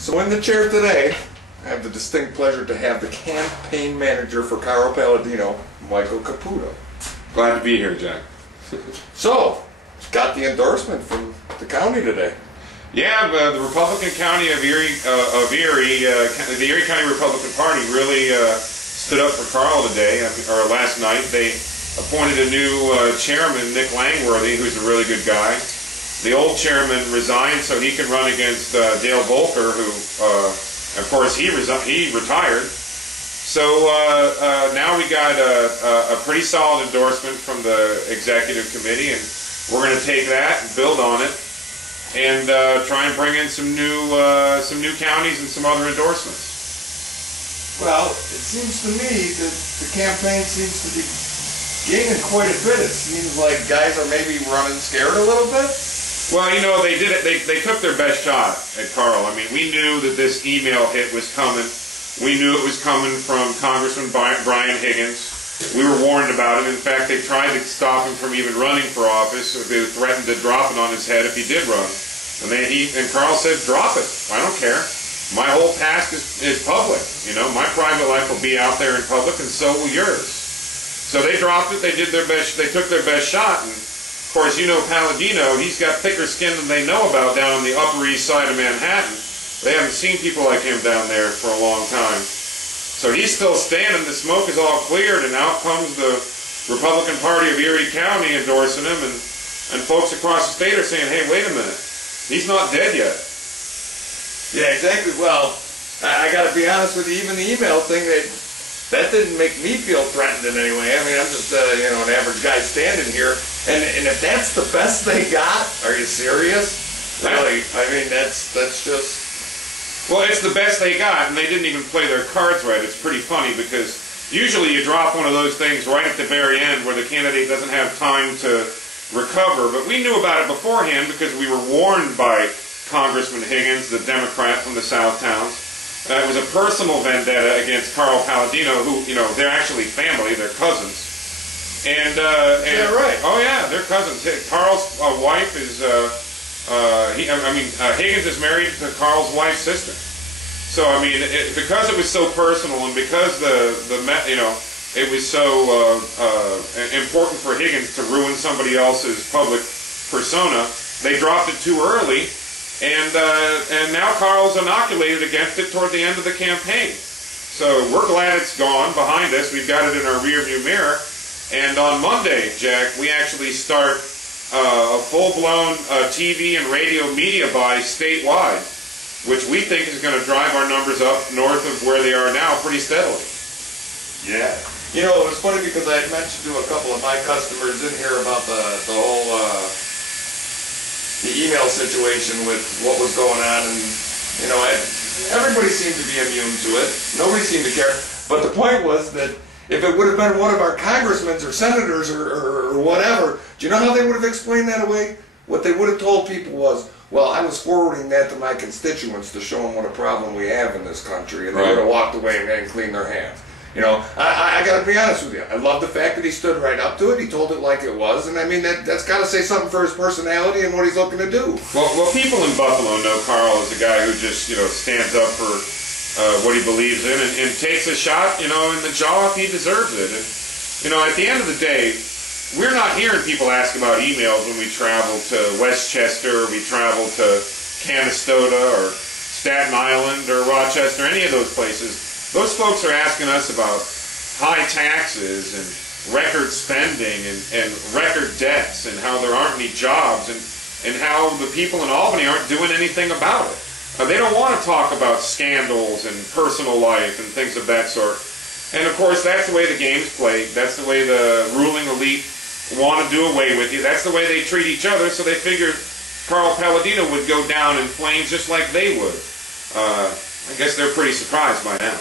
So in the chair today, I have the distinct pleasure to have the campaign manager for Carl Paladino, Michael Caputo. Glad to be here, Jack. So, got the endorsement from the county today. Yeah, the Republican County of Erie, the Erie County Republican Party really stood up for Carl today, or last night. They appointed a new chairman, Nick Langworthy, who's a really good guy. The old chairman resigned so he can run against Dale Volker, who, of course, he retired. So now we got a pretty solid endorsement from the executive committee, and we're going to take that and build on it, and try and bring in some new counties and some other endorsements. Well, it seems to me that the campaign seems to be gaining quite a bit. It seems like guys are maybe running scared a little bit. Well, you know, they did it. They took their best shot at Carl. I mean, we knew that this email hit was coming. We knew it was coming from Congressman Brian Higgins. We were warned about it. In fact, they tried to stop him from even running for office. They threatened to drop it on his head if he did run. And Carl said, "Drop it. I don't care. My whole past is public. You know, my private life will be out there in public, and so will yours." So they dropped it. They did their best. They took their best shot. And of course, you know Paladino. He's got thicker skin than they know about down on the Upper East Side of Manhattan. They haven't seen people like him down there for a long time. So he's still standing. The smoke is all cleared, and out comes the Republican Party of Erie County endorsing him, and folks across the state are saying, "Hey, wait a minute. He's not dead yet." Yeah, exactly. Well, I got to be honest with you. Even the email thing, that didn't make me feel threatened in any way. I mean, I'm just you know, an average guy standing here, and if that's the best they got, are you serious? Really? I mean, that's just. Well, it's the best they got, and they didn't even play their cards right. It's pretty funny because usually you drop one of those things right at the very end where the candidate doesn't have time to recover. But we knew about it beforehand because we were warned by Congressman Higgins, the Democrat from the South Towns. It was a personal vendetta against Carl Paladino, who, you know, they're actually family, they're cousins. And yeah, right. Oh yeah, they're cousins. Carl's wife is. Higgins is married to Carl's wife's sister. So I mean, because it was so personal, and because it was so important for Higgins to ruin somebody else's public persona, they dropped it too early, and now Carl's inoculated against it toward the end of the campaign. So we're glad it's gone behind us. We've got it in our rearview mirror, and on Monday, Jack, we actually start a full-blown TV and radio media buy statewide, which we think is going to drive our numbers up north of where they are now pretty steadily. Yeah. You know, it was funny because I had mentioned to a couple of my customers in here about the whole the email situation with what was going on, and you know, everybody seemed to be immune to it. Nobody seemed to care. But the point was that if it would have been one of our congressmen or senators or whatever, do you know how they would have explained that away? What they would have told people was, well, I was forwarding that to my constituents to show them what a problem we have in this country, and they would have walked away and cleaned their hands. You know, I got to be honest with you. I love the fact that he stood right up to it. He told it like it was, and I mean, that's got to say something for his personality and what he's looking to do. Well, people in Buffalo know Carl as a guy who just, you know, stands up for what he believes in, and takes a shot, you know, in the jaw if he deserves it. And, you know, at the end of the day, we're not hearing people ask about emails when we travel to Westchester, or we travel to Canastota, or Staten Island, or Rochester, any of those places. Those folks are asking us about high taxes and record spending and record debts, and how there aren't any jobs, and how the people in Albany aren't doing anything about it. They don't want to talk about scandals and personal life and things of that sort. And of course, that's the way the game's played. That's the way the ruling elite want to do away with you. That's the way they treat each other, so they figured Carl Paladino would go down in flames just like they would. I guess they're pretty surprised by now.